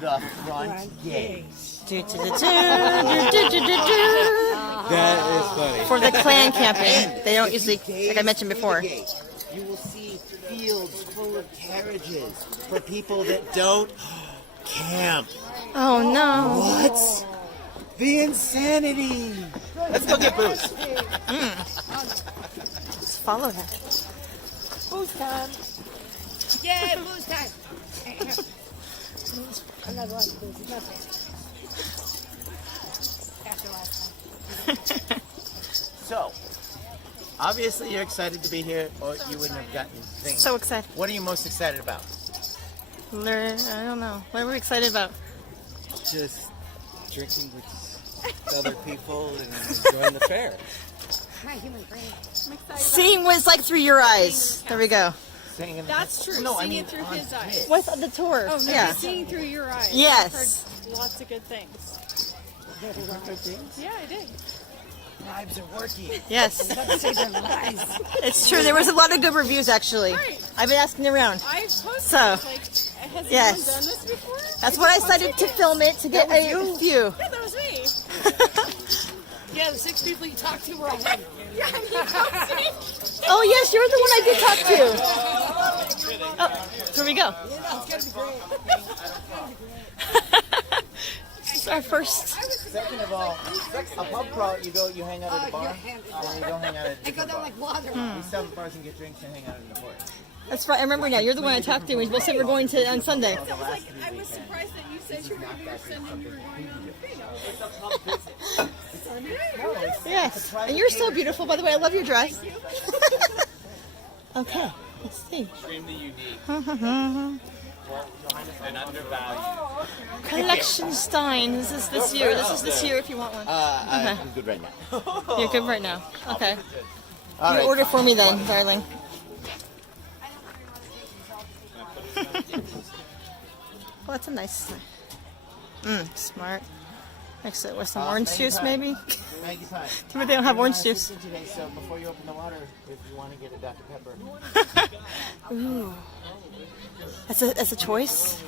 the front gate. That is funny. For the clan camping. They don't usually, like I mentioned before. You will see fields full of carriages for people that don't camp. Oh no. What? The insanity. Let's go get booze. Just follow that. Booze time. Yeah, booze time. I'm not going to booze. It's not fair. After last time. So, obviously you're excited to be here, or you wouldn't have gotten things. So excited. What are you most excited about? I don't know. What are we excited about? Just drinking with other people and enjoying the fair. My human brain. I'm excited. Seeing what it's like through your eyes. There we go. Saying That's true. No, Seeing I mean it through on his eyes. this. What's the tour? Oh, no, Yeah. seeing through your eyes. Yes. I've heard lots of good things. Yeah, I did. Vibes are working. Yes. Say their lies. It's true. There was a lot of good reviews actually. Right. I've been asking around. I posted So, like, has yes. anyone done this before? That's what I decided to film it to get a few. Yeah, that was me. Yeah, the 6 people you talked to were all like, Yeah, you posted. Oh yes, you're the one I did talk to. Oh, here we go. This is our first. Second of all, a pub crawl, you hang out at a bar, and you don't hang out at a I go different down bar. like water. We stop at bars and get drinks and hang out in the forest. That's right. I remember now. You're the one I talked to. We both said we're going to on Sunday. I was surprised that you said you were going to be your son and you were going on the thing. Yes. And you're so beautiful, by the way. I love your dress. Okay. Let's see. Extremely unique and undervalued. Collection Stein. This is this year. This is this year if you want one. I'm good right now. You're good right now. Okay. All You right. order for me then, darling. Well, that's a nice. Smart. Next to it with some orange thank juice, you. maybe. Thank you, Ty. Too bad they don't have orange You're juice. not assistant today, so before you open the water, if you want to get a Dr. Pepper. Ooh. That's a choice.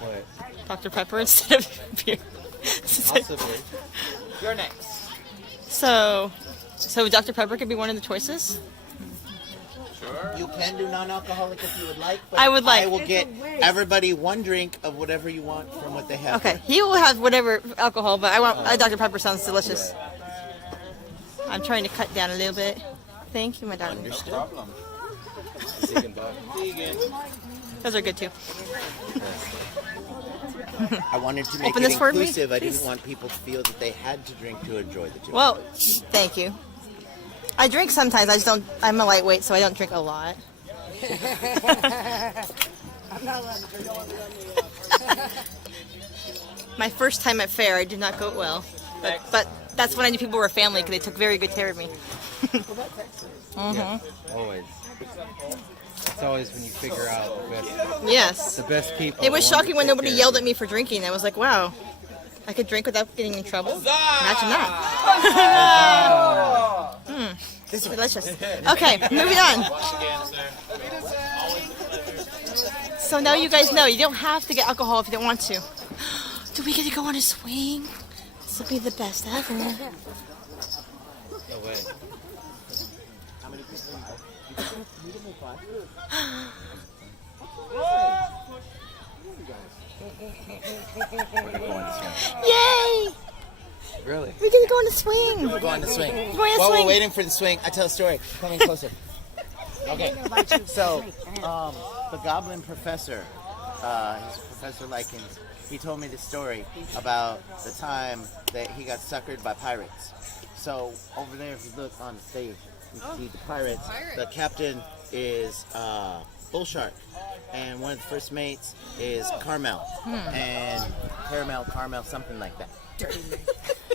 What? Dr. Pepper instead of beer. Possibly. You're next. So Dr. Pepper could be one of the choices. You can do non-alcoholic if you would like, but I would like. I will get everybody one drink of whatever you want from what they have. Okay, he will have whatever alcohol, but I want Dr. Pepper. Sounds delicious. I'm trying to cut down a little bit. Thank you, my darling. Understood. Problem. Vegan dog. Vegan. Those are good too. I wanted to make Open it this for me, inclusive. I please. didn't want people to feel that they had to drink to enjoy the tour. Well, thank you. I drink sometimes. I just don't. I'm a lightweight, so I don't drink a lot. I'm not allowed to drink. My first time at fair, I did not go well, but that's when I knew people were family because they took very good care of me. Yes, always. It's always when you figure out Yes. the best people. It was the ones shocking that when take nobody care yelled of at me for drinking. I was like, wow, I could drink without getting in trouble. Imagine that. This is delicious. Okay, moving on. So now you guys know you don't have to get alcohol if you don't want to. Do we get to go on a swing? This will be the best ever. you. No way. How many people? Yay! Really? We get to go on a swing. We're going to swing. Go on a While swing. we're waiting for the swing, I tell a story. Coming closer. Okay. So, the Goblin Professor, he's Professor Likens, he told me this story about the time that he got suckered by pirates. So, over there, if you look on the stage, you see the pirates. The captain is Bull Shark, and one of the first mates is Carmel, and Caramel, something like that.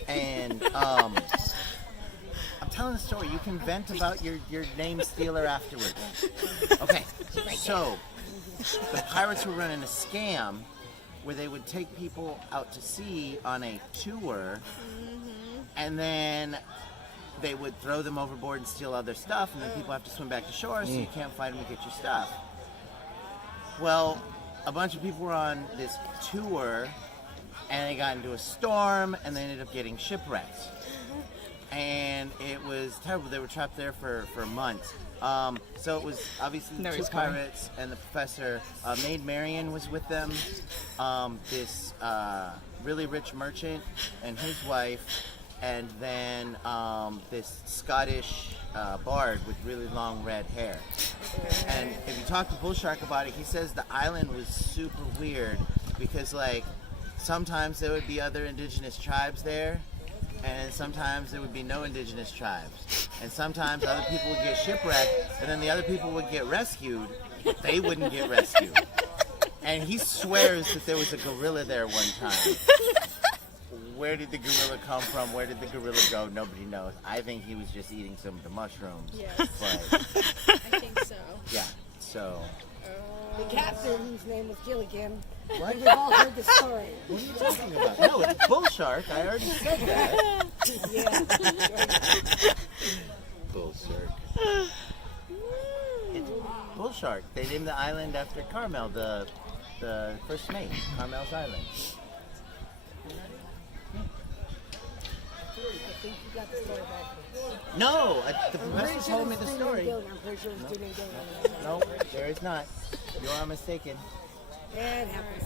And I'm telling the story. You can vent about your name stealer afterwards. Okay, so the pirates were running a scam where they would take people out to sea on a tour, and then they would throw them overboard and steal all their stuff, and then people have to swim back to shore, so you can't fight them to get your stuff. Well, a bunch of people were on this tour, and they got into a storm, and they ended up getting shipwrecked. And it was terrible. They were trapped there for months. So it was obviously No, two he's coming. pirates and the professor. Maid Marian was with them. This really rich merchant and his wife, and then this Scottish bard with really long red hair. And if you talk to Bull Shark about it, he says the island was super weird because, like, sometimes there would be other indigenous tribes there, and sometimes there would be no indigenous tribes. And sometimes other people would get shipwrecked, and then the other people would get rescued, but they wouldn't get rescued. And he swears that there was a gorilla there one time. Where did the gorilla come from? Where did the gorilla go? Nobody knows. I think he was just eating some of the mushrooms. Yes. But, I think so. yeah, so... The captain, whose name was Gilligan. What? We've all heard the story. What are you talking about? No, it's Bull Shark. I already said that. Yeah. Bull Shark. It's Bull Shark. They named the island after Carmel, the first mate. Carmel's Island. I think you got the story back. No, the professor told me the story. I'm pretty sure it was Gilligan Gilligan. No, there is not. You are mistaken. Yeah, it happens.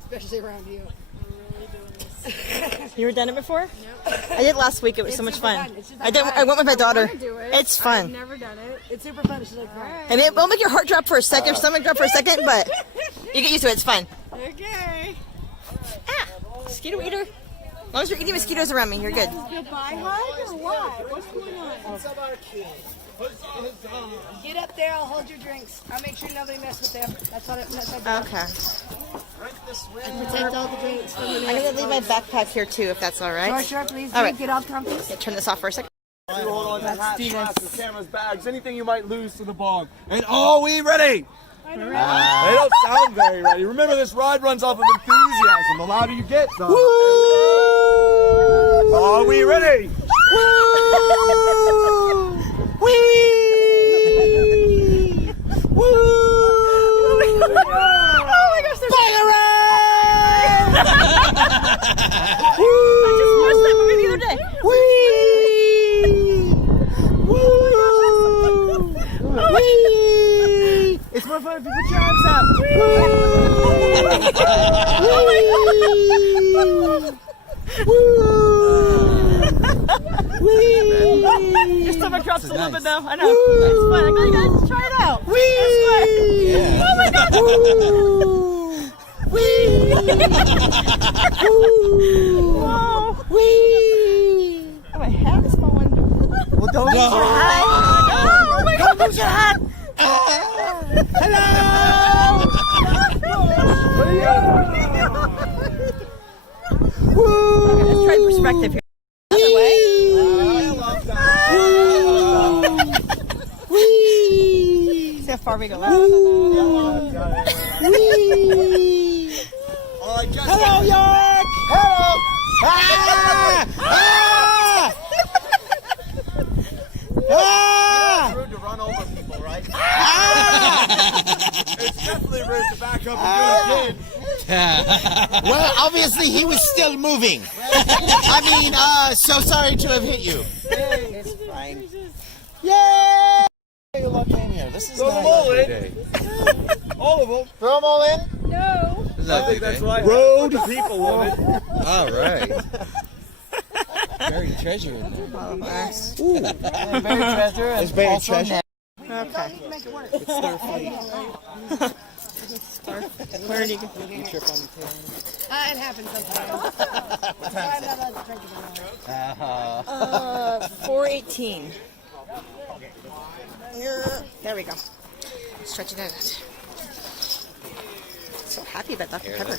Especially around you. You ever done it before? I did last week. It was so much super fun. fun. It's just I did. like I went with my daughter. I do it. It's I've fun. never done it. It's super fun. It's like fun. I mean, it won't make your heart drop for a second, your stomach drop for a second, but you get used to it. It's fun. Okay. Ah, mosquito eater. As long as you're eating mosquitoes around me, you're good. Goodbye hug or what? What's going on? Get up there. I'll hold your drinks. I'll make sure nobody mess with them. That's all. That's all. Okay. Protect all the drinks. I'm gonna leave my backpack here too, if that's all right. Sure, please. All right. Get off comfy. Yeah, turn this off for a second. Hold on to hats, flasks, cameras, bags, anything you might lose to the bog. And are we ready? They don't sound very ready. Remember, this ride runs off of enthusiasm. The louder you get, the... Are we ready? I just watched that movie the other day. It's more fun if you put your arms up. Your stomach drops a little bit though. I know. It's fun. I got you guys try it out. It's fun. Oh my god. Whoa. Oh, my hat is falling. Well, don't lose your hat. Oh my god. Lose your hat. Okay, let's try perspective here. Other way. See how far we go. Hello, York! Hello! Ah! Ah! Ah! It's rude to run over people, right? It's definitely rude to back up and do it again. Well, obviously he was still moving. I mean, so sorry to have hit you. It's fine. Yay! You luck in here. This is Throw them all in. All of them. Throw them all in. No. I think that's right. Road people, woman. All right. Buried treasure in there. Buried treasure. There's buried treasure. Okay. It's stir fry. Where did you go? You trip on your tail. It happens sometimes. I'm not allowed to drink it. 4:18. There we go. Stretch it out. So happy about Dr. Pepper.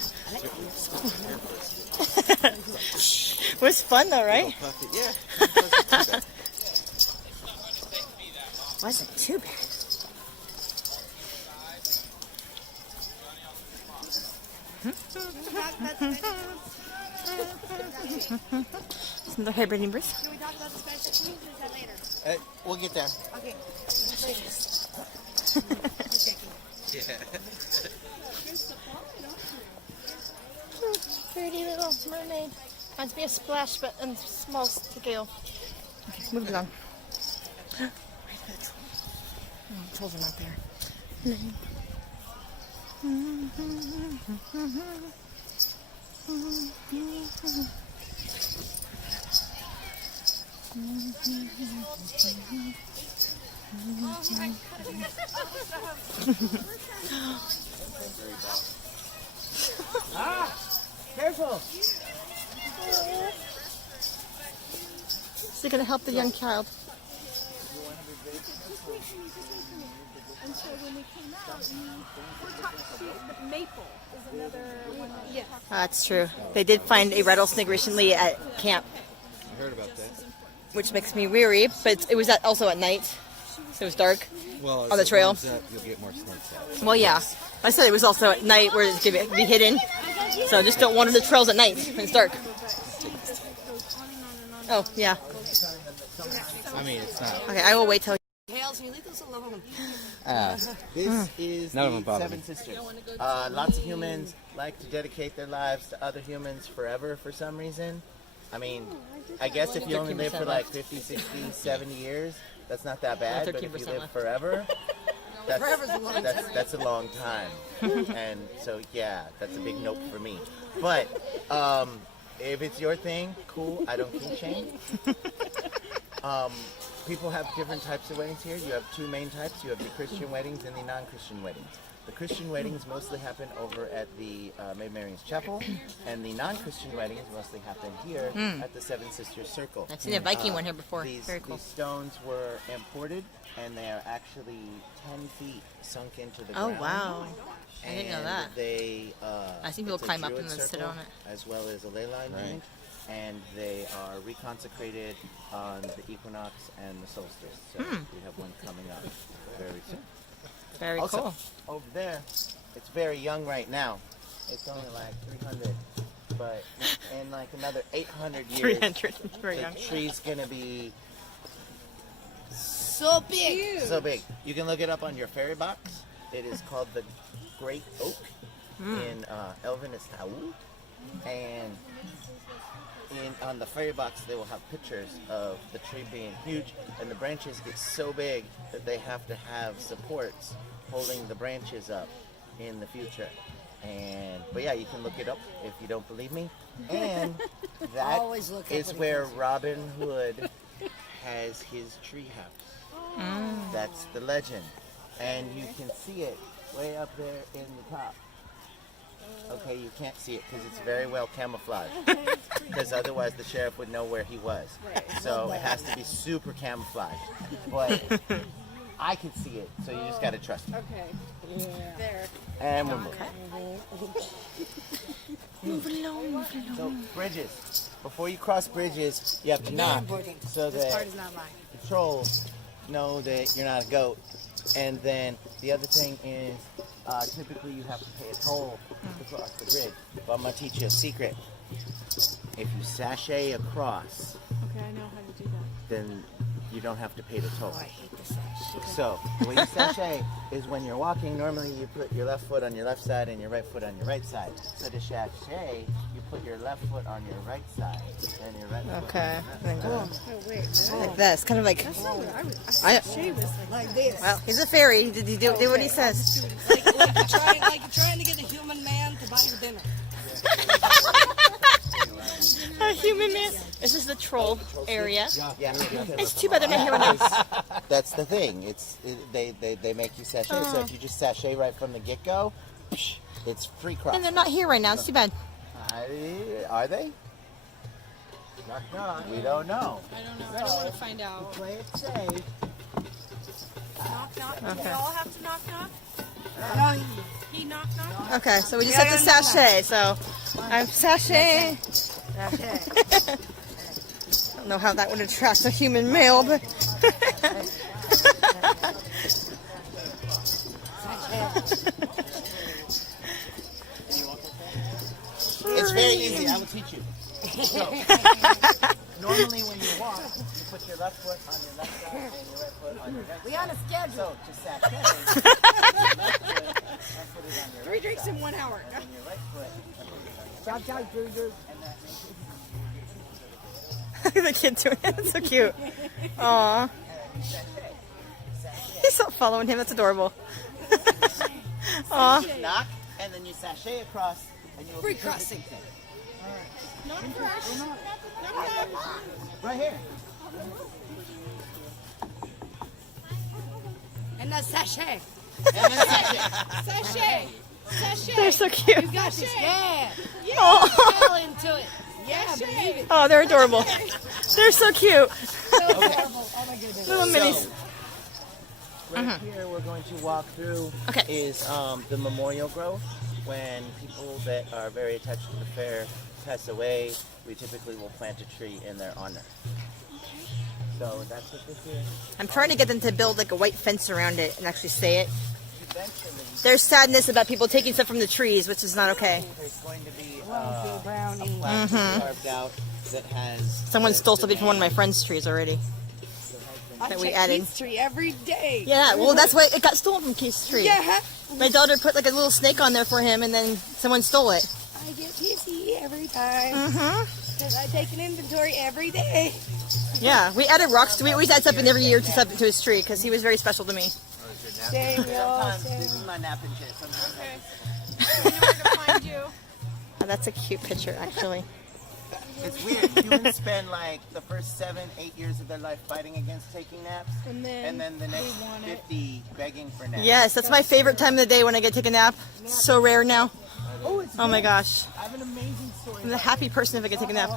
It was fun though, right? Yeah. Wasn't too bad. Some hair braiding Bruce. Can we talk about the special things or is that later? We'll get there. Okay. Pretty little mermaid. Reminds me of Splash, but in small scale. Okay, move along. Where's the troll? Oh, trolls are not there. Careful. Is it going to help the young child? And so when we came out, we're talking, the maple is another one. Yes. That's true. They did find a rattlesnake recently at camp, I heard about that. which makes me weary, but it was also at night. So it was dark. Well, On the as it trail? warms up, you'll get more snakes out. Well, yeah. I said it was also at night where it's going to be hidden. So just don't wander the trails at night when it's dark. Oh, yeah. I mean, it's not. Okay, I will wait till... Tails, you leave those alone. This is None of them the bother Seven me. Sisters. Lots of humans like to dedicate their lives to other humans forever for some reason. I mean, I guess if you only live for like 50, 60, 70 years, that's not that bad. But if you 13% live left. forever, that's a long time. And so, yeah, that's a big nope for me. But if it's your thing, cool. I don't kink shame. People have different types of weddings here. You have two main types. You have the Christian weddings and the non-Christian weddings. The Christian weddings mostly happen over at the Maid Marian's Chapel, and the non-Christian weddings mostly happen here at the Seven Sisters Circle. I've seen a Viking one here before. These, Very cool. these stones were imported, and they are actually 10 feet sunk into the Oh, ground. wow. I didn't know And that. They, I've seen people it's a climb up Druid and then sit circle, on it. as well as a ley line ring, and they are reconsecrated on the equinox and the solstice. So we have one coming up very soon. Very Also, cool. over there, it's very young right now. It's only like 300, but in like another 800 years, 300. Very the young. tree's gonna be So big. so big. You can look it up on your fairy box. It is called the Great Oak in Elven is Taú. And on the fairy box, they will have pictures of the tree being huge, and the branches get so big that they have to have supports holding the branches up in the future. But yeah, you can look it up if you don't believe me. And that Always look up is what he where Robin Hood has his tree house. That's the legend, and you can see it way up there in the top. Okay, you can't see it because it's very well camouflaged. Because otherwise the sheriff would know where he was. So it has to be super camouflaged. But I can see it, so you just got to trust me. Okay. There. And we're moving. Move along, move along. So bridges. Before you cross bridges, you have to knock so This part that is not mine. the trolls know that you're not a goat. And then the other thing is, typically you have to pay a toll to cross the bridge. But I'm going to teach you a secret. If you sashay across, Okay, I know how to do that. then you don't have to pay the toll. Oh, I hate this sash. So the way you sashay is when you're walking, normally you put your left foot on your left side and your right foot on your right side. So to sashay, you put your left foot on your right side and your right foot Okay. on your left side. Oh, wait. Like this, kind of like... I, She was Like this. well, he's a fairy. Did he do what he says? Like you're trying to get a human man to buy you dinner. A human man. This is the troll area. Yeah, It's too bad they're not here right now. that's the thing. They make you sashay. So if you just sashay right from the get go, it's free cross. And they're not here right now. It's too bad. Are they? Knock knock. We don't know. I don't know. I don't want to find out. Play it safe. Knock, knock. Do Okay. we all have to knock, knock? He knock, knock? Okay, so we just have to sashay. So I'm sashay. Okay. I don't know how that would attract a human male, but It's very easy. I will teach you. So, normally when you walk, you put put your left foot on your left side and your right foot on your right We side. on a schedule. So, just sashay. Left foot is on your 3 right drinks side, in 1 hour. and your right foot. Left foot is on your Ciao, ciao, Ddrwg. and that makes it Look at the kid doing it. That's so cute. Aw. sashay. Sashay. He's not following him. That's adorable. Aw. You knock, and then you sashay across, and you'll Free be crossing. Not fresh. right here. And the sachet. And then sashay. Sachet. Sachet. They're so cute. You got this. Yeah. Aw. Fall into it. Yeah, believe it. Oh, they're adorable. They're so cute. So adorable. Oh my goodness. Little minis. So, right here we're going to walk through Okay. is the memorial grove. When people that are very attached to the fair pass away, we typically will plant a tree in their honor. So that's what this is. I'm trying to get them to build like a white fence around it and actually say it. Eventually, There's sadness about people taking stuff from the trees, which is not okay. there's going to be Brownie, a brownie. plaque carved out that has... Someone the- stole the something from one of my name friend's trees already. I that we check added. Keith's tree every day. Yeah, well, that's why it got stolen from Keith's tree. Yeah. My daughter put like a little snake on there for him, and then someone stole it. I get pissy every time. Mm-hmm. Because I take an inventory every day. Yeah, we added rocks. We always add something every year to his tree because he was very special to me. Same, y'all. Sometimes this is my nap and shit. Sometimes Okay. I know where to find you. Oh, that's a cute picture, actually. it's weird. Humans spend like the first 7, 8 years of their life fighting against taking naps, And then the next we want it. 50 begging for naps. Yes, that's my favorite time of the day when I get to take a nap. It's so rare now. Oh, it's Oh my gosh. I have an amazing story. I'm the happy person if I can take a nap.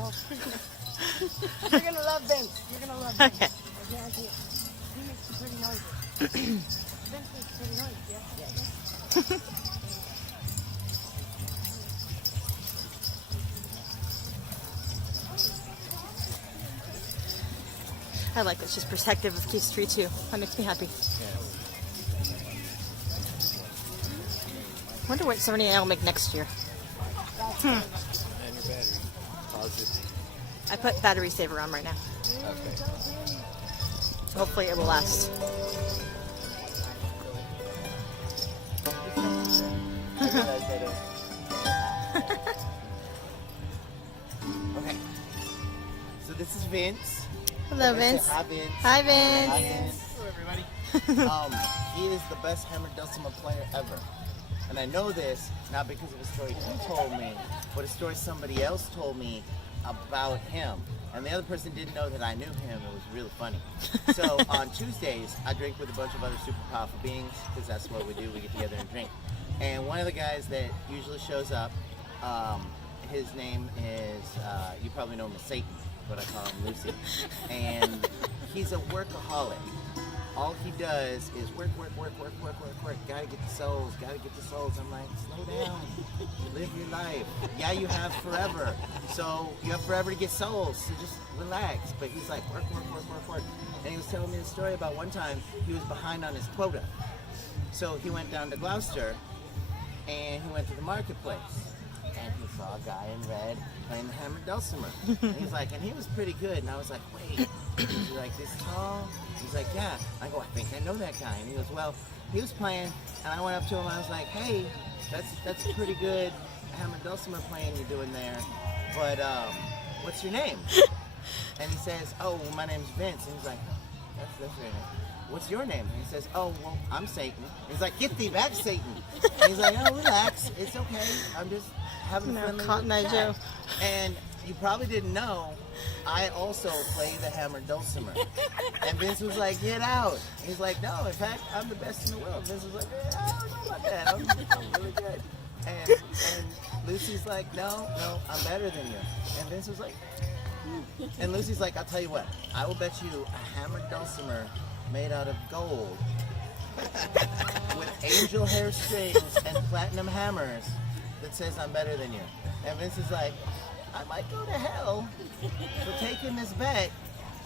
You're going to love Vince. You're going to love Vince. Okay. I guarantee it. He makes some pretty noises. Vince makes pretty noises, yeah? I like that she's protective of Keith's tree too. That makes me happy. Wonder what Serena and I will make next year. And your battery. Pause it. I put battery saver on right now, Okay. so hopefully it will last. Okay. So this is Vince. Hello, Vince. Hi, Vince. Hi, Hi, Vince. Vince. Hello, everybody. He is the best hammered dulcimer player ever. And I know this not because of a story he told me, but a story somebody else told me about him. And the other person didn't know that I knew him. It was really funny. So on Tuesdays, I drink with a bunch of other super powerful beings because that's what we do. We get together and drink. And one of the guys that usually shows up, his name is, you probably know him as Satan, but I call him Lucy. And he's a workaholic. All he does is work. Gotta get the souls, I'm like, slow down. Live your life. Yeah, you have forever. So you have forever to get souls, so just relax. But he's like, work. And he was telling me a story about one time he was behind on his quota. So he went down to Gloucester and he went to the marketplace. And he saw a guy in red playing the hammered dulcimer. And he's like, and he was pretty good. And I was like, wait, is he like this tall? He's like, yeah. I go, I think I know that guy. And he goes, well, he was playing. And I went up to him. I was like, hey, that's a pretty good hammered dulcimer playing you're doing there. But what's your name? And he says, oh, well, my name's Vince. And he's like, that's your name. What's your name? And he says, oh, well, I'm Satan. And he's like, get thee back, Satan. And he's like, oh, relax. It's okay. I'm just having a No, friendly Cotton Eye little chat. Joe. And you probably didn't know, I also play the hammered dulcimer. And Vince was like, get out. And he's like, no, in fact, I'm the best in the world. Vince was like, I don't know about that. I'm really good. And Lucy's like, no, I'm better than you. And Vince was like, and Lucy's like, I'll tell you what, I will bet you a hammered dulcimer made out of gold with angel hair strings and platinum hammers that says I'm better than you. And Vince is like, I might go to hell for taking this bet,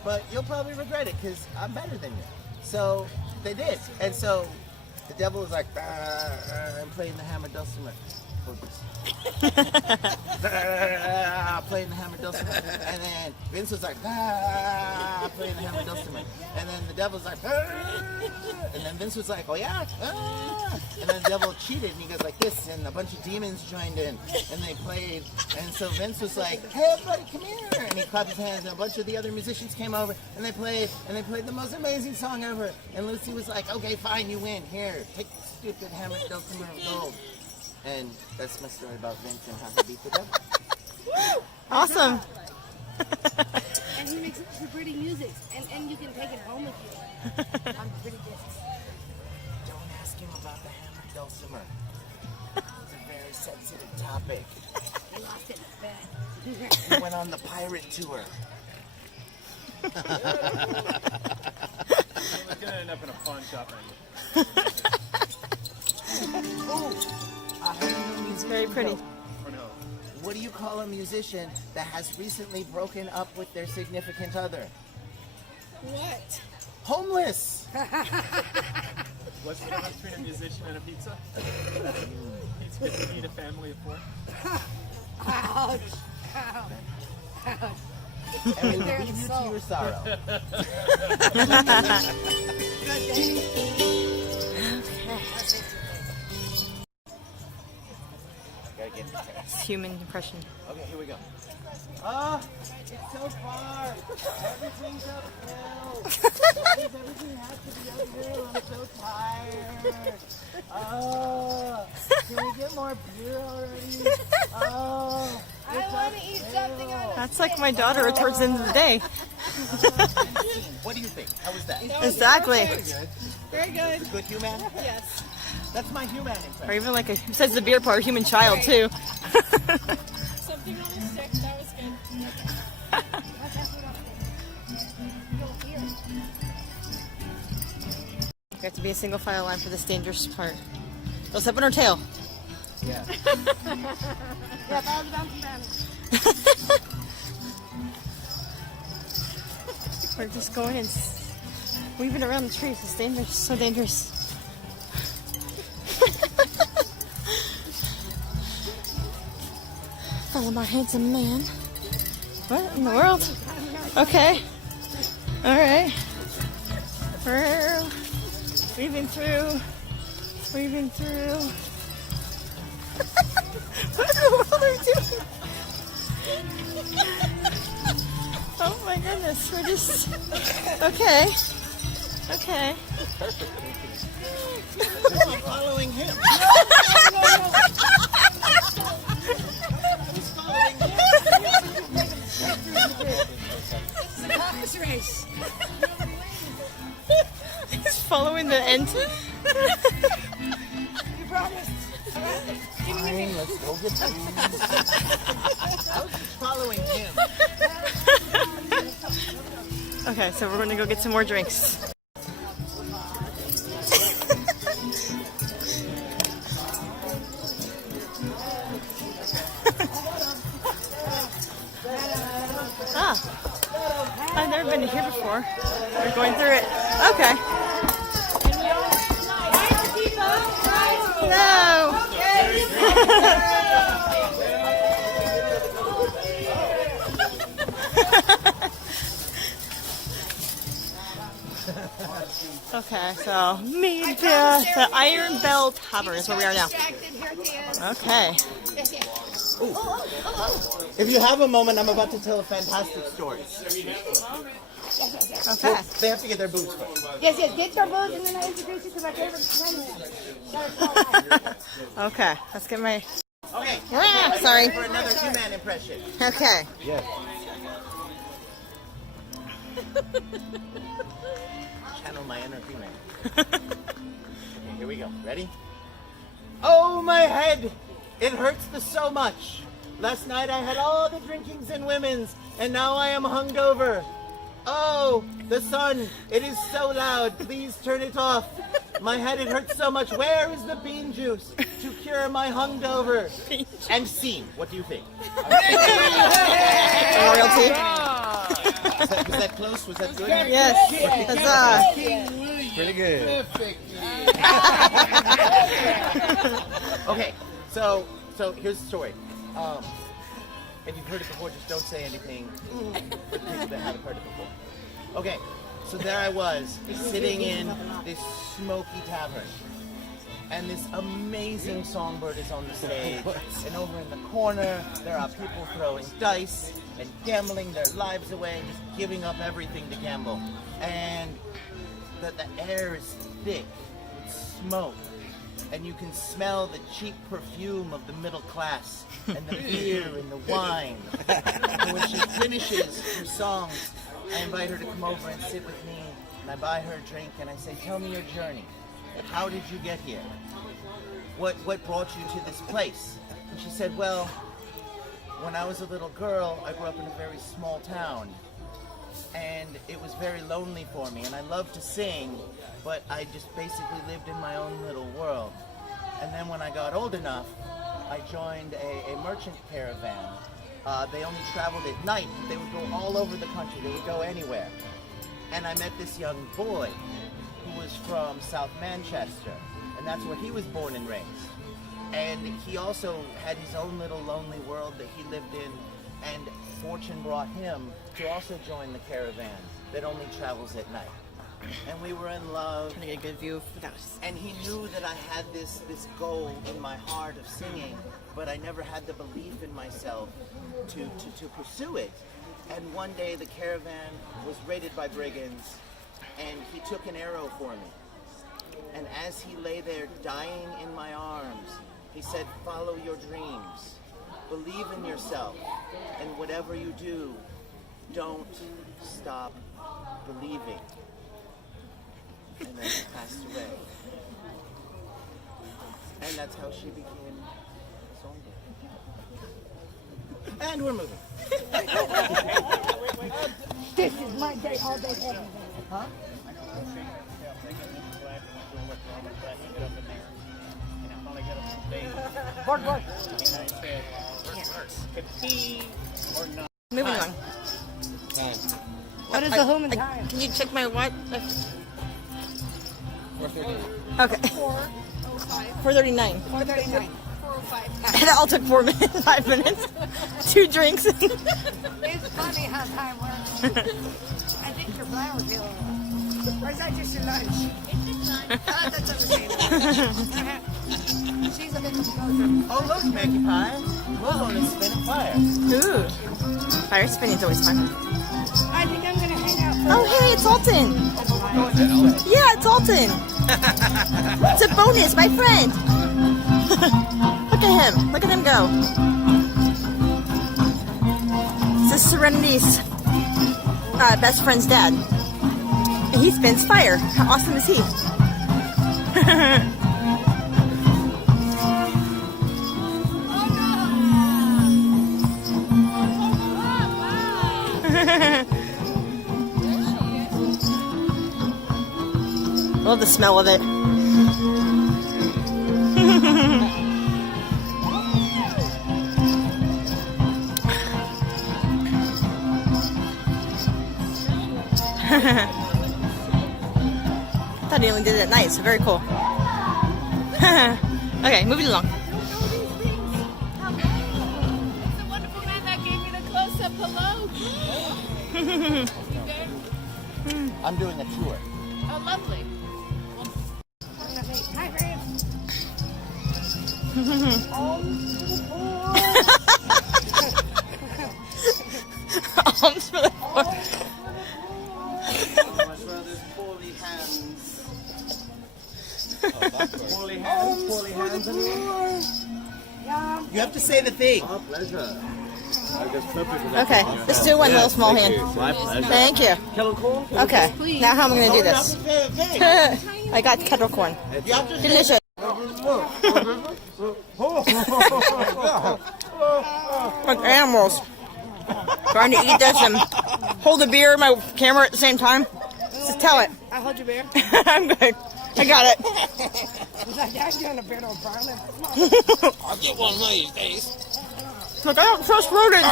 but you'll probably regret it because I'm better than you. So they did. And so the devil was like, and playing the hammer dulcimer. Playing the hammer dulcimer. And then Vince was like, playing the hammer dulcimer. And then the devil's like, and then Vince was like, oh yeah? And then the devil cheated and he goes like this, and a bunch of demons joined in and they played. And so Vince was like, hey everybody, come here. And he clapped his hands and a bunch of the other musicians came over and they played the most amazing song ever. And Lucy was like, okay, fine, you win. Here, take the stupid hammer dulcimer of gold. And that's my story about Vince and how he beat the devil. Awesome. And he makes some pretty music, and you can take it home with you on pretty discs. Don't ask him about the hammer dulcimer. It's a very sensitive topic. He lost it bad. He went on the pirate tour. We're gonna end up in a pawn shop. It's very pretty. What do you call a musician that has recently broken up with their significant other? What? Homeless! What's the difference between a musician and a pizza? Pizza can feed a family of 4. Ouch! Ouch! Ouch! And we leave you to your sorrow. Gotta get this. It's human impression. Okay, here we go. Oh, it's so far. Everything's uphill. Everything has to be uphill. I'm so tired. Oh, can we get more beer already? Oh, I want to eat something on a That's like my daughter towards the end of the day. what do you think? How was that? Exactly. Very good. Good human? Yes. That's my human impression. Or even like a, besides the beer part, human child too. Something on the stick. That was good. You have to be a single file line for this dangerous part. Don't step on her tail. Yeah. Yeah, that was bouncing around. We're just going and weaving around the trees. It's dangerous. So dangerous. Follow my handsome man. What in the world? Okay. Alright. We're weaving through. Weaving through. What in the world are you doing? Oh my goodness. We're just. Okay. Okay. I'm following him. It's the caucus race. He's following the end. You promised. Fine, let's go get some. I was just following him. Okay, so we're going to go get some more drinks. Ah, I've never been here before. We're going through it. Okay. No. Okay, so meet the Iron Bell Tavern is where we are now. Okay. If you have a moment, I'm about to tell a fantastic story. Okay. They have to get their boots first. Yes, yes, get your boots and then I introduce you to my favorite friend. Okay, let's get my... Okay. Ah, sorry. For another human impression. Okay. Yeah. Channel my inner human. Okay, here we go. Ready? Oh, my head! It hurts so much. Last night I had all the drinkings and women's, and now I am hungover. Oh, the sun! It is so loud. Please turn it off. My head, it hurts so much. Where is the bean juice to cure my hungover? And scene. What do you think? Royalty. Was that close? Was that good? Yes. Huzzah. King William. pretty good. Okay, so here's the story. If you've heard it before, just don't say anything for the people that haven't heard it before. Okay, so there I was, sitting in this smoky tavern, and this amazing songbird is on the stage, and over in the corner, there are people throwing dice and gambling their lives away and just giving up everything to gamble. And the air is thick with smoke, and you can smell the cheap perfume of the middle class and the beer and the wine. And when she finishes her songs, I invite her to come over and sit with me, and I buy her a drink, and I say, tell me your journey. How did you get here? What brought you to this place? And she said, well, when I was a little girl, I grew up in a very small town, and it was very lonely for me, and I loved to sing, but I just basically lived in my own little world. And then when I got old enough, I joined a merchant caravan. They only traveled at night. They would go all over the country. They would go anywhere. And I met this young boy who was from South Manchester, and that's where he was born and raised. And he also had his own little lonely world that he lived in, and fortune brought him to also join the caravan that only travels at night. And we were in love. Trying to get a good view of the house. And he knew that I had this goal in my heart of singing, but I never had the belief in myself to pursue it. And one day the caravan was raided by brigands, and he took an arrow for me. And as he lay there dying in my arms, he said, follow your dreams, believe in yourself, and whatever you do, don't stop believing. And then she passed away. And that's how she became a songbird. And we're moving. This is my day, all day, every day. Huh? Moving on. What is the home and time? Can you check my what? 4:30. Okay. 4:39. 4:39. 4:05. It all took 4 minutes, 5 minutes. 2 drinks. It's funny how time works. I think your flowers feel. Or is that just your lunch? It's just lunch. That's understandable. She's a bit closer. Oh, look, Maggie Pie. We're going to spin a fire. Ooh. Fire spinning is always fun. I think I'm gonna hang out for Oh, hey, it's Alton. Yeah, it's Alton. It's a bonus, my friend. Look at him. Look at him go. This is Serenity's best friend's dad. And he spins fire. How awesome is he? Love the smell of it. I thought he only did it at night, so very cool. Okay, moving along. It's a wonderful man that gave me the close-up hello. You good? I'm doing a tour. Oh, lovely. I'm gonna say, hi, friends. Alms for the poor. My brother's poorly hands. Poorly hands, You have to say the thing. My pleasure. Okay, let's do one little small hand. My pleasure. Thank you. Kettle corn? Okay, now how am I going to do this? I got kettle corn. Delicious. Like animals. Trying to eat this and hold the beer and my camera at the same time. Just tell it. I'll hold your beer. I'm good. I got it. I'm doing a beer on Bartlett. I'll get one of these days. Look, I don't trust rodents.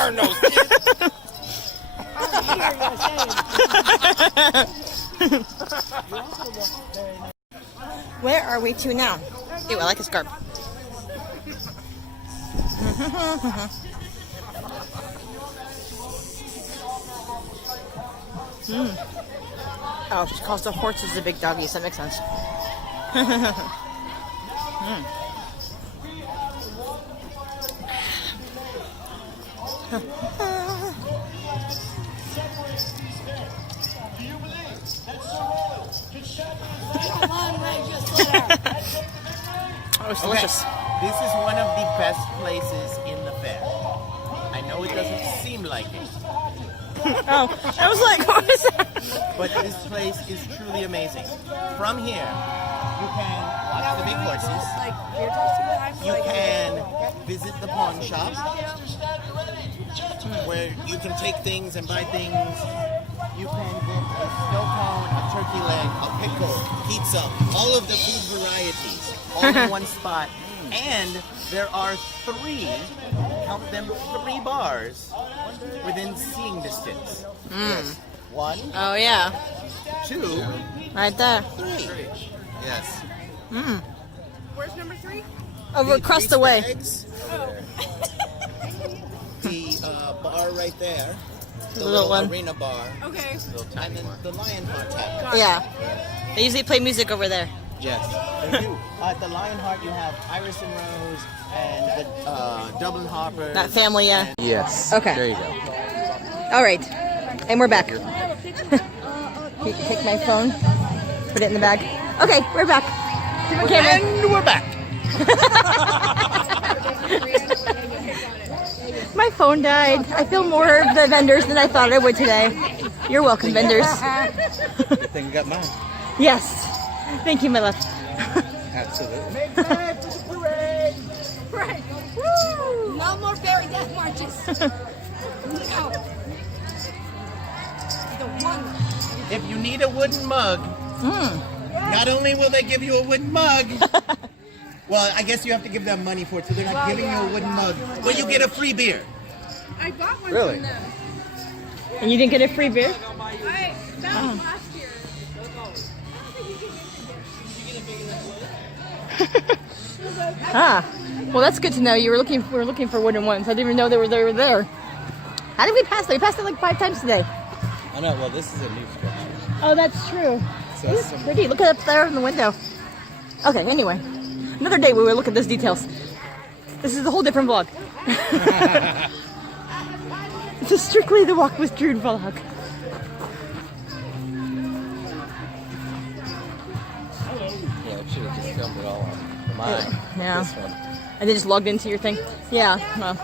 Where are we to now? Ew, I like his scarf. Oh, she calls the horses the big doggies. That makes sense. Oh, it's delicious. This is one of the best places in the fair. I know it doesn't seem like it, Oh, I was like, what is that? but this place is truly amazing. From here, you can watch the big horses. Like, you're tasting the high You can visit the pawn shop, where you can take things and buy things. You can get a snow cone, a turkey leg, a pickle, pizza, all of the food varieties, all in one spot. And there are count them, 3 bars within seeing distance. Yes. 1, Oh, yeah. 2, Right there. 3. Yes. Where's number 3? Over across the way. The bar right there. The little one. arena bar. Okay. And then the Lionheart tap. Yeah. They usually play music over there. Yes, they do. At the Lionheart, you have Iris and Rose and the Dublin Hoppers. That family, yeah. Yes. Okay. There you go. All right. And we're back. You can take my phone, put it in the bag. Okay, we're back. Different camera. And we're back. My phone died. I feel more of the vendors than I thought I would today. You're welcome, vendors. Good thing you got mine. Yes. Thank you, my love. Absolutely. Right. Woo! No more fairy death marches. No. The one. If you need a wooden mug, not only will they give you a wooden mug, well, I guess you have to give them money for it, so they're not giving you a wooden mug, but you get a free beer. I bought one Really? from them. And you didn't get a free beer? I found it last year. Ah. Well, that's good to know. We were looking for wooden ones. I didn't even know they were there. How did we pass it? We passed it like 5 times today. I know. Well, this is a new structure. Oh, that's true. So It's pretty. Look at up there in the window. Okay, anyway. Another day we will look at those details. This is a whole different vlog. This is strictly the Walk with Ddrwg vlog. Yeah, I should have just filmed it all on mine. Yeah. This one. And they just logged into your thing? Yeah. Well,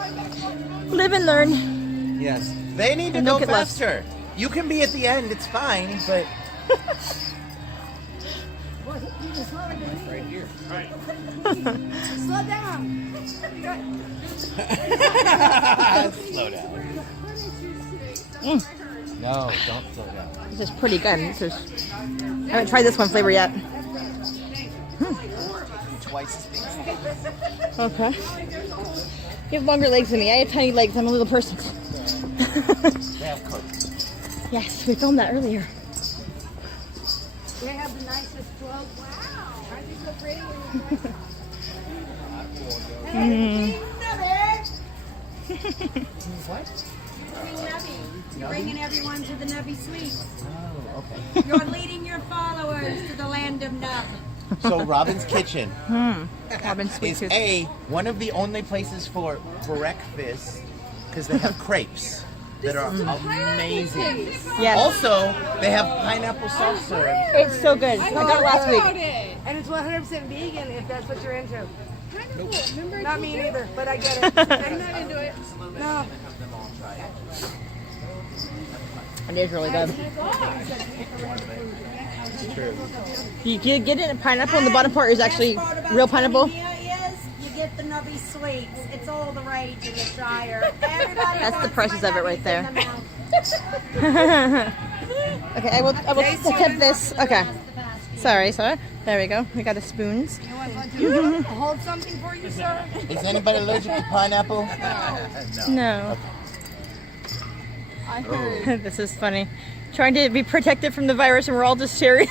live and learn. Yes. They need to And go don't get lost. faster. You can be at the end, it's fine, but... Right here. Slow down. Slow down. No, don't slow down. This is pretty good. I haven't tried this one flavor yet. Twice as big. Okay. You have longer legs than me. I have tiny legs. I'm a little person. They have coats. Yes, we filmed that earlier. They have the nicest clothes. Wow. Aren't they so pretty? Bringing everyone to the Nubby Suite. Oh, okay. You're leading your followers to the land of Nub. So Robin's Kitchen Robin Sweet is Tooth. one of the only places for breakfast because they have crepes that are amazing. Yes. Also, they have pineapple soft serve. It's so good. I got it last week. And it's 100% vegan if that's what you're into. Nope. Remember Not me neither, but I get it. I'm not into it. No. It is really good. It's true. You can get it in pineapple, and the bottom part is actually real pineapple. Is you get the Nubby Sweets. It's all the rage in the Shire. Everybody That's the wants prices my of it right nubbies there. in the mouth. Okay, I will tip this. Okay. Sorry. There we go. We got the spoons. You want one to hold something for you, sir? Is anybody allergic to pineapple? No. This is funny. trying to be protected from the virus, and we're all just sharing.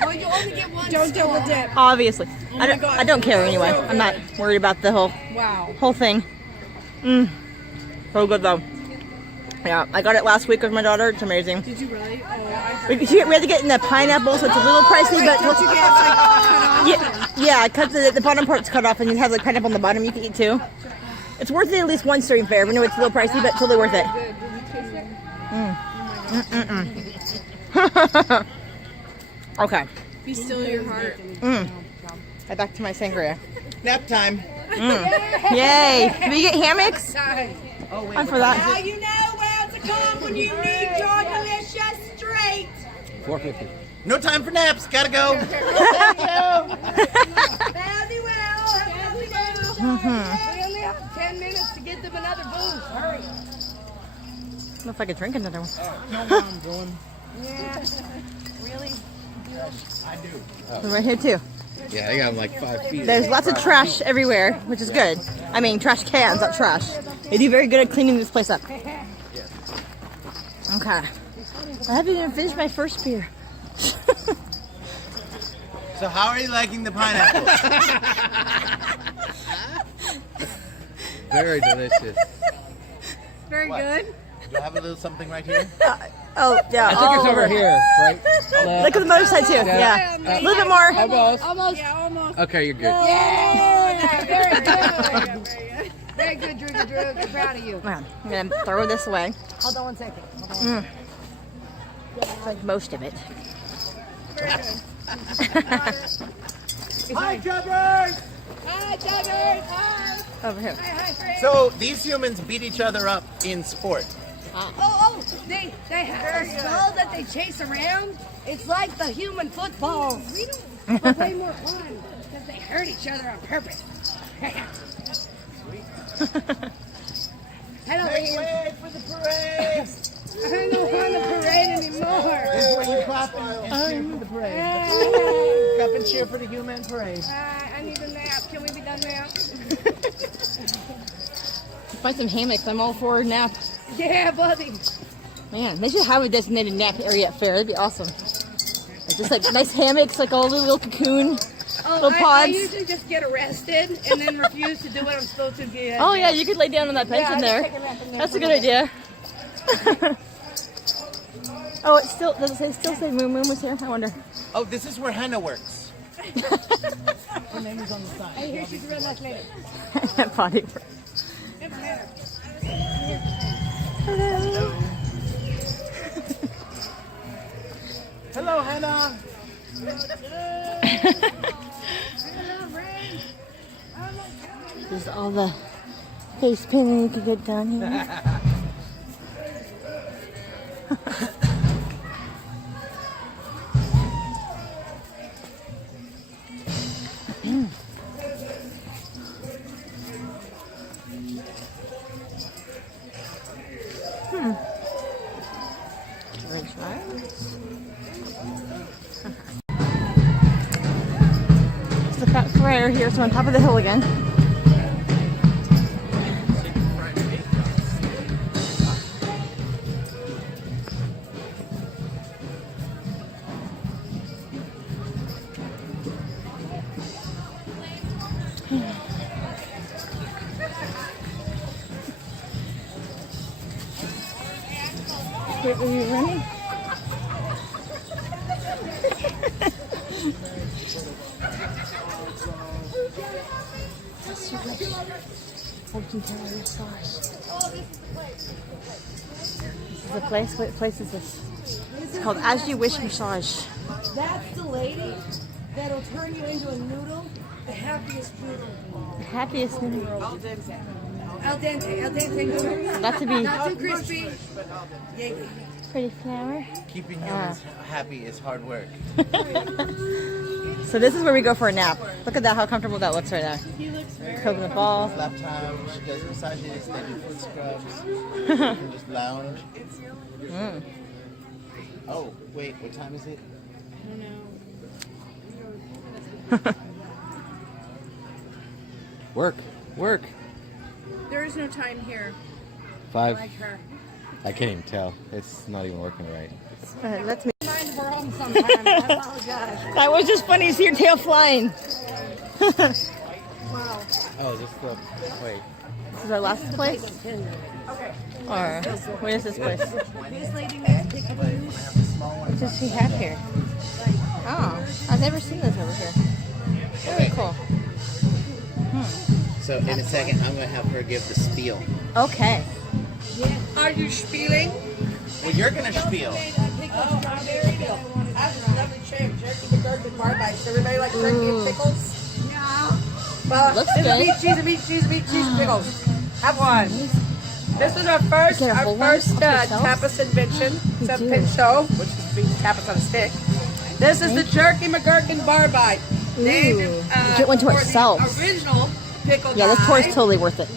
Well, you only get one. Don't double dip. Obviously, my God. I don't care anyway. I'm not worried about the Wow. whole thing. So good though. Yeah, I got it last week with my daughter. It's amazing. Did you really? Oh, I heard. We had to get in the pineapple, so it's a little pricey, but Don't you get like cut off? yeah, because the bottom part's cut off, and it has like pineapple on the bottom you can eat too. It's worth it at least one serving fare. We know it's a little pricey, but totally worth it. Okay. Be still your heart. Back to my sangria. Nap time. Yay! Can we get hammocks? I'm for that. Now you know where to come when you need your delicious treat. $4.50. No time for naps. Gotta go. Very well. Very well. We only have 10 minutes to get them another booze. Hurry. I don't know if I could drink another one. I'm going. Yeah. Really? We're right here too. Yeah, I got like 5 feet. There's lots of trash everywhere, which is good. I mean, trash cans, not trash. They do very good at cleaning this place up. Okay. I haven't even finished my first beer. So how are you liking the pineapple? Very delicious. Very What? good. Do I have a little something right here? Oh, yeah. I think it's over here, right? Look at the other side too. Yeah. A little bit more. Almost. Almost. Yeah, almost. Okay, you're good. Yeah. Very good. Very good, Ddrwg. I'm proud of you. Yeah, I'm going to throw this away. Hold on 1 second. It's like most of it. Hi, Chubbers! Hi, Ddrwg. Hi. Over here. Hi, friend. So these humans beat each other up in sport. Oh, they have a skull that they chase around. It's like the human football. But way more fun because they hurt each other on purpose. Head over here. Wait for the parade! I don't want the parade anymore. This is where you clap and cheer for the parade. Clap and cheer for the human parade. I need a nap. Can we be done now? Find some hammocks. I'm all for a nap. Yeah, buddy. Man, they should have a designated nap area at fair. That'd be awesome. Like, just like nice hammocks, like all the little cocoon. Little I pods. usually just get arrested and then refuse to do what I'm supposed to do. Oh yeah, you could lay down on that bench in there. That's a good idea. Oh, it still does it still say Moon Moon was here? I wonder. Oh, this is where henna works. Her name is on the side. I hear she's a real nice lady. Potty. Doesn't matter. Hello. Hello, Hannah. There's all the face painting you could get done here. It's the fat fryer here, so on top of the hill again. Wait, are you running? Fortune teller massage. This is the place. What place is this? It's called As You Wish Massage. That's the lady that'll turn you into a noodle. The happiest noodle. The happiest noodle. Al dente noodle. Got to be Not too crispy. Yeah. pretty flower. Keeping humans happy is hard work. So this is where we go for a nap. Look at that, how comfortable that looks right now. Curled in the ball. Lap time, she does massages, they do foot scrubs. You can just lounge. Oh, wait, what time is it? Work. There is no time here. 5. Like her. I can't even tell. It's not even working right. Let's me. Mind of our own sometimes. I apologize. That was just funny to see your tail flying. Wow. Oh, this is the. Wait. This is our last place? Or where is this place? This lady needs to take a loose. What does she have here? Oh, I've never seen this over here. Very cool. So in a second, I'm gonna have her give the spiel. Okay. Are you spieling? Well, you're gonna spiel. Oh, there you go. That's a lovely shape. Jerky McGurk and Marmite. Everybody like turkey and pickles? No. Well, Looks this good. is meat, cheese, and pickles. Have one. This was our first Get a whole one of yourself? tapas invention. It's a do. pincho, which means tapas on a stick. This is the Jerky McGurk and Barbite. Ooh. Get one to for ourselves. The original pickle Yeah, this tour's guy, totally worth it.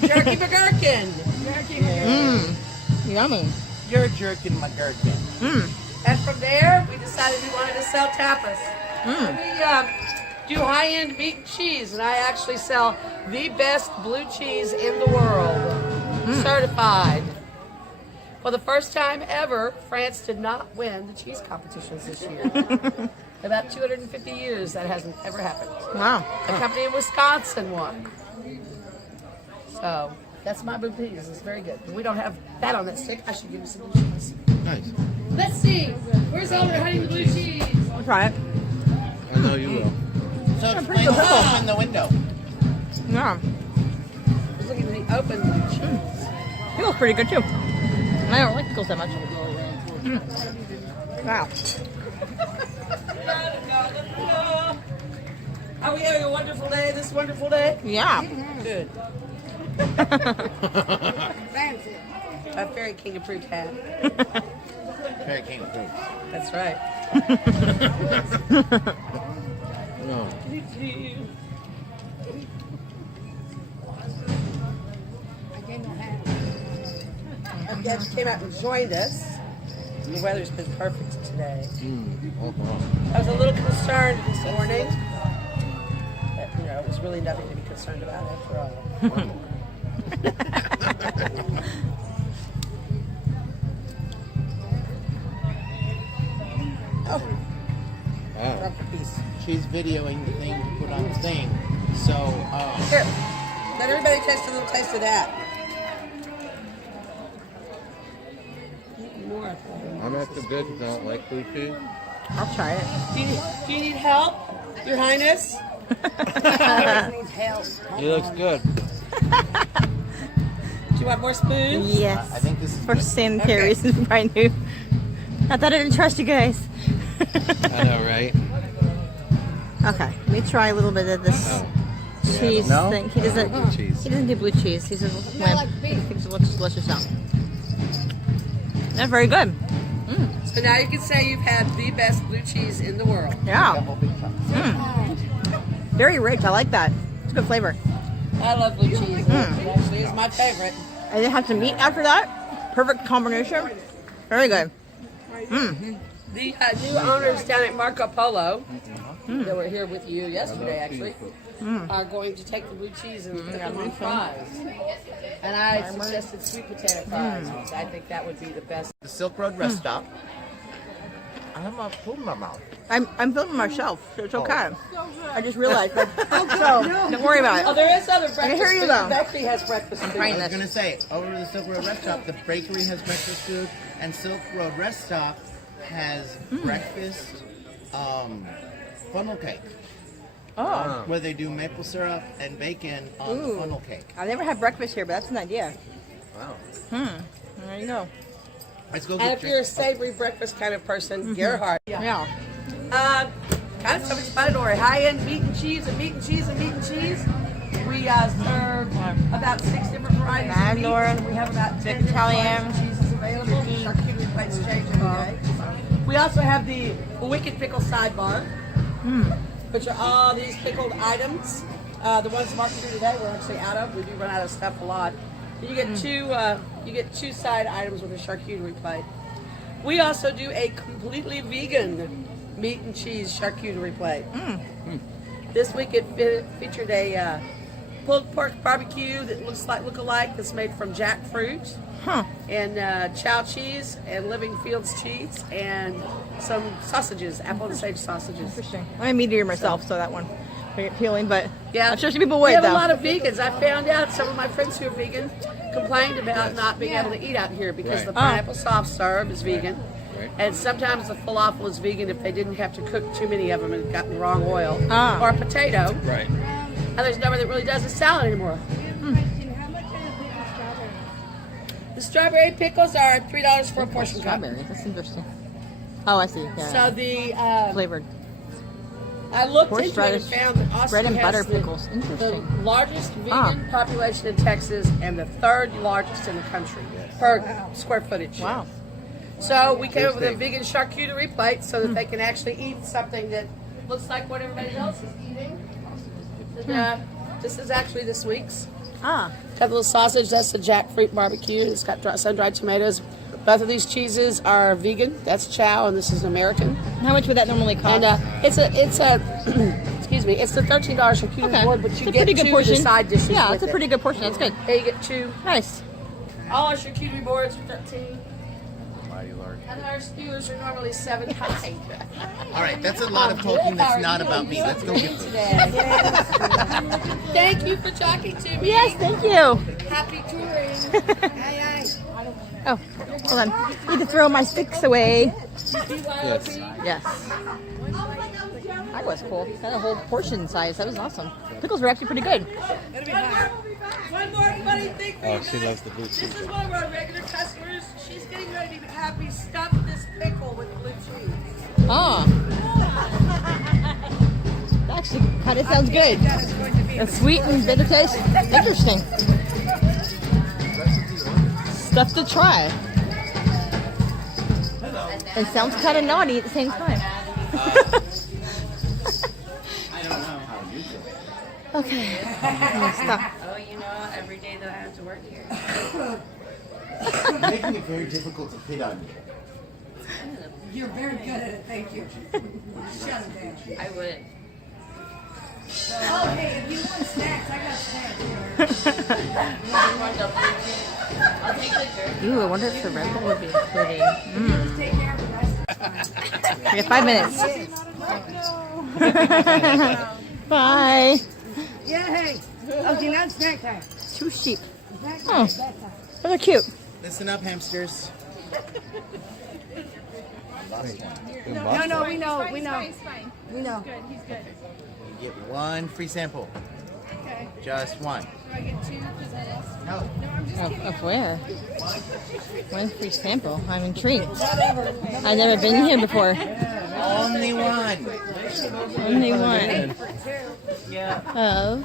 Jerky McGurkin. Jerky McGurkin. Yummy. You're jerking my gherkin. And from there, we decided we wanted to sell tapas. We do high-end meat and cheese, and I actually sell the best blue cheese in the world, certified. For the first time ever, France did not win the cheese competitions this year. In about 250 years, that hasn't ever happened. Wow. A company in Wisconsin won. So that's my blue cheese. It's very good. We don't have that on that stick. I should give you some blue cheese. Nice. Let's see. Where's Elder hiding the blue cheese? I'll try it. I know you will. So explain what's open the window. Yeah. Just looking at the open blue cheese. Pickle's pretty good too. I don't like pickles that much. Wow. Are we having a wonderful day this wonderful day? Yeah. Good. Fancy. A Fairy King approved hat. Very king of fruits. That's right. No. Our guests came out and joined us. The weather's been perfect today. I was a little concerned this morning. But, it was really nothing to be concerned about after all. Oh, Wow. drop a piece. She's videoing the thing to put on the thing. So, Here, let everybody taste a little taste of that. More. I'm after good because I don't like blue cheese. I'll try it. Do you need help, Your Highness? Needs help. He looks good. Do you want more spoons? Yes. I think this is For good. sanitary Okay. reasons, I knew. I thought I didn't trust you guys. I know, right? Okay, let me try a little bit of this Oh. cheese No? thing. He doesn't. Blue cheese. He doesn't do blue cheese. He's a wimp. He thinks it looks delicious out. That's very good. So now you can say you've had the best blue cheese in the world. Yeah, Double big chunks. very rich. I like that. It's good flavor. I love blue cheese. It actually is my favorite. And then have some meat after that. Perfect combination. Very good. The new owners down at Marco Polo, that were here with you yesterday actually, are going to take the blue cheese and put them on fries. And I suggested sweet potato fries because I think that would be the best. The Silk Road rest stop. I have my food in my mouth. I'm filming myself, so it's okay. I just realized. So don't worry about Oh, it. there is other breakfast hear you, food. though. The bakery has breakfast food. trying I was this. gonna say, over the Silk Road rest stop, the bakery has breakfast food, and Silk Road rest stop has breakfast funnel cake, Oh, where they do maple syrup and bacon on the funnel cake. I've never had breakfast here, but that's an idea. Wow. There you go. Let's go And get if you're a savory breakfast kind of person, Gerhardt. Yeah. Kind of self-explanatory. High-end meat and cheese and meat and cheese and meat and cheese. We serve about 6 different varieties of meat. Mandor, And we have about 10 different Italian, varieties of cheeses available. Charcuterie plates change every day. We also have the Wicked Pickle Sidebar, which are all these pickled items. The ones Mark threw today we're actually out of. We do run out of stuff a lot. You get two side items with a charcuterie plate. We also do a completely vegan meat and cheese charcuterie plate. This week it featured a pulled pork barbecue that look alike. That's made from jackfruit. Huh. And chow cheese and Living Fields cheese and some sausages, apple and sage sausages. Interesting. I'm a meat eater myself, so that one very appealing, but Yeah, I'm sure some people would, we have though. a lot of vegans. I found out some of my friends who are vegan complained about not being able to eat out here because Right. the pineapple soft serve is vegan. Right. And sometimes the falafel is vegan if they didn't have to cook too many of them and got the wrong oil. Ah. Or a potato. Right. And there's nobody that really does a salad anymore. The strawberry pickles are $3 for a portion cup. Strawberry. That's interesting. Oh, I see. Yeah. So the flavored. I looked into it and Horseradish, found that Austin bread and has butter the, pickles. the Interesting. largest vegan Ah. population in Texas and the third largest in the country per square footage. Wow. So we came up with a vegan charcuterie plate so that they can actually eat something that looks like what everybody else is eating. And, this is actually this week's. Ah. Got a little sausage. That's the jackfruit barbecue. It's got sun-dried tomatoes. Both of these cheeses are vegan. That's chow, and this is American. How much would that normally cost? And it's a excuse me, it's the $13 charcuterie board, but It's you a get pretty good two portion. of the side dishes. Yeah, with it's a it. pretty good portion. That's good. There you get two. Nice. All our charcuterie boards are 13, Mighty Lord. and our skewers are normally 7 high. All right, that's a lot of talking that's not about me. Let's go get food. Thank you for talking to me. Yes, thank you. Happy touring. Oh, hold on. Need to throw my sticks away. Yes. Yes. That was cool. Had a whole portion size. That was awesome. Pickles were actually pretty good. One more funny thing for Oh, you she guys. loves the blue cheese. This is one of our regular customers. She's getting ready to have me stuff this pickle with blue cheese. Oh. That actually kind of sounds good. A sweet and bitter taste. Interesting. Stuff to try. It sounds kind of naughty at the same time. I don't know how you do it. Okay. I'm gonna stop. Oh, you know, every day that I have to work here. You're making it very difficult to hit on me. You're very good at it, thank you. Shut it down. I would. Oh, hey, if you want snacks, I got snacks. I'll take the jerky. Ooh, I wonder if the Red Bull would be including. Just take care of the rest. We have 5 minutes. Bye. Yeah, hey. Okay, now it's snack time. 2 sheep. Snack Oh, time, snack time. those are cute. Listen up, hamsters. No, we know, we know. He's fine. We know. Good, he's good. You get one free sample. Okay. Just one. Do I get 2 pizzas? No. No, I'm just kidding. Of where? One free sample. I'm intrigued. I've never been here before. Only one. Only one. Of.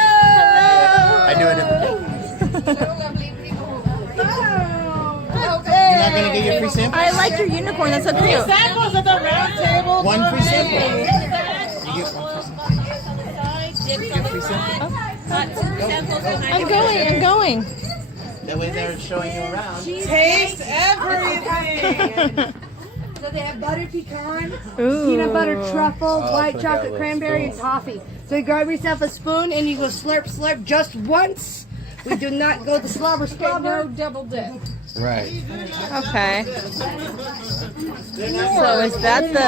I do it every day. You're not gonna get your free sample? I like your unicorn. That's so cute. Samples at the round table. One free sample. You get one free sample. You get free sample. I'm going. That way they're showing you around. Taste everything. So they have buttered pecan, Ooh. peanut butter truffle, white forgot chocolate those cranberry, and spoons. toffee. So you grab yourself a spoon and you go slurp, slurp just once. We do not go the slobber, slobber. No double dip. Right. Okay. So is that the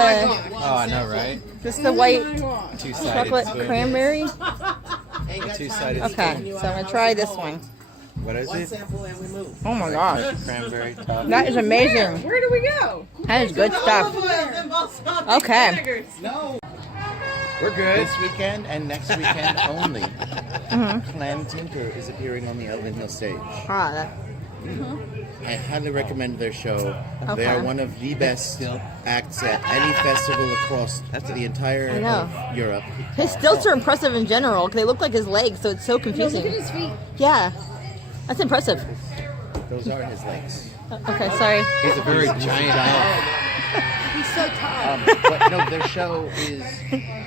Oh, I know, right? this the white Two-sided chocolate spoon. cranberry? A two-sided Okay, spoon. so I'm gonna try this one. What is One it? sample and we move. Oh my gosh, Cranberry top. that is amazing. Where do we go? That is good stuff. Okay. No. We're good. This weekend and next weekend only. Mm-hmm. Clan Tinker is appearing on the Elvin Hill stage. Ah, that, I highly recommend their show. They Okay. are one of the best acts at any festival across the entire I know. of Europe. his stilts are impressive in general. 'Cause they look like his legs, so it's so confusing. Look at his feet. Yeah, that's impressive. Those are his legs. Okay, sorry. He's a very giant elf. He's so tall. But no, their show is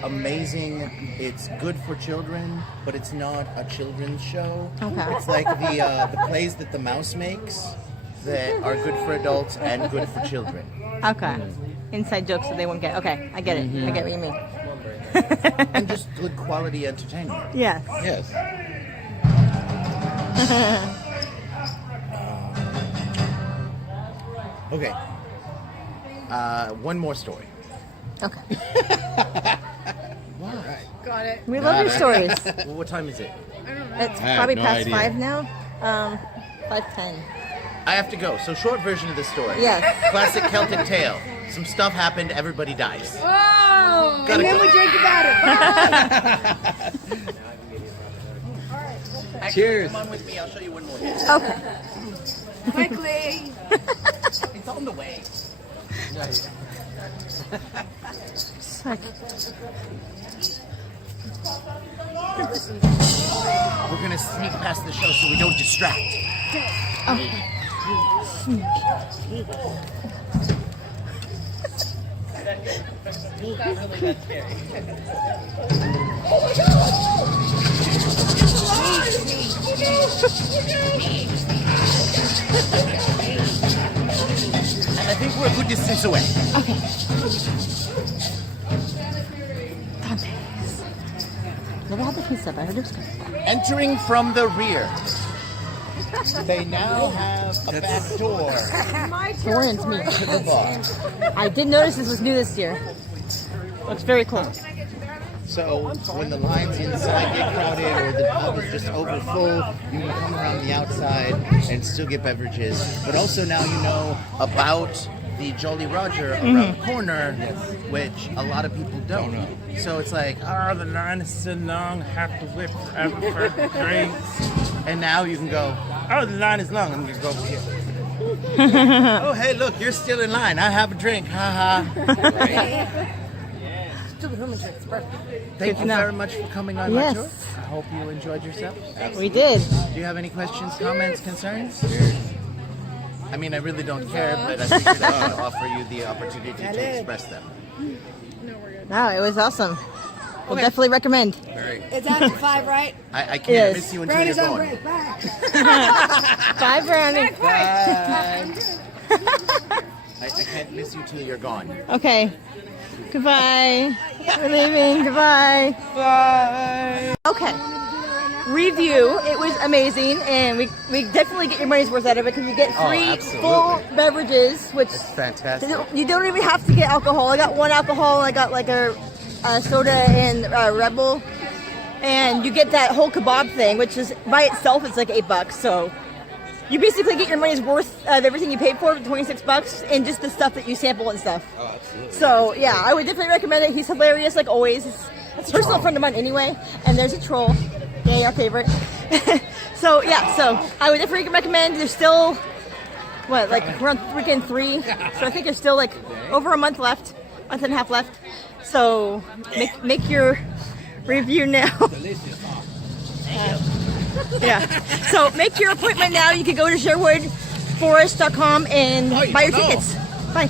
amazing. It's good for children, but it's not a children's show. Okay. It's like the plays that the mouse makes. that are good for adults and good for children. Okay. Inside jokes that they won't get. Okay, I get it. I get what you mean. And just good quality entertainment. Yes. Yes. Okay. One more story. Okay. Why? Got it. We love your stories. Well, what time is it? It's have probably no past idea. 5 now. 5:10. I have to go. So short version of the story. Yes. Classic Celtic tale. Some stuff happened, everybody dies. Oh! Gotta And then go. we drink about it. Cheers. Come on with me, I'll show you one more. Okay. Quickly. It's on the way. We're gonna sneak past the show so we don't distract. And I think we're a good distance away. Dante's. Never had the pizza, but I heard it was good. Entering from the rear. They now have a back door Warren's me. to the bar. I did notice this was new this year. Looks very cool. So when the lines inside get crowded or the pub is just over full, you can come around the outside and still get beverages. But also now you know about the Jolly Roger around the corner, which a lot of people don't. So it's like, oh, the line is so long, I have to wait forever for the drinks. And now you can go, oh, the line is long, I'm going to go over here. Oh, hey, look, you're still in line. I have a drink. Ha ha. Thank you very much for coming on Yes. my tour. I hope you enjoyed yourself. We did. Do you have any questions, comments, concerns? I mean, I really don't care, but I figured I should offer you the opportunity to express them. No, it was awesome. We'll definitely recommend. It's after 5, right? I can't Yes. miss you until Brandon's you're on gone. break. Bye. Bye, Brownie. I can't miss you till you're gone. Okay. Goodbye. We're leaving. Goodbye. Bye. Okay. Review. It was amazing, and we definitely get your money's worth out of it because you get free absolutely. full beverages, which It's fantastic. you don't even have to get alcohol. I got one alcohol. I got like a soda and Red Bull, and you get that whole kebab thing, which is by itself it's like $8. So you basically get your money's worth of everything you paid for, $26, and just the stuff that you sample and stuff. Oh, absolutely. So yeah, I would definitely recommend it. He's hilarious like always. It's a personal friend of mine anyway. And there's a troll. Yay, our favorite. So yeah, so I would definitely recommend. There's still what, like around freaking 3. So I think there's still like over a month left, month and a half left. So make your review now. Yeah. So make your appointment now. You can go to SherwoodForest.com and buy your tickets. Bye.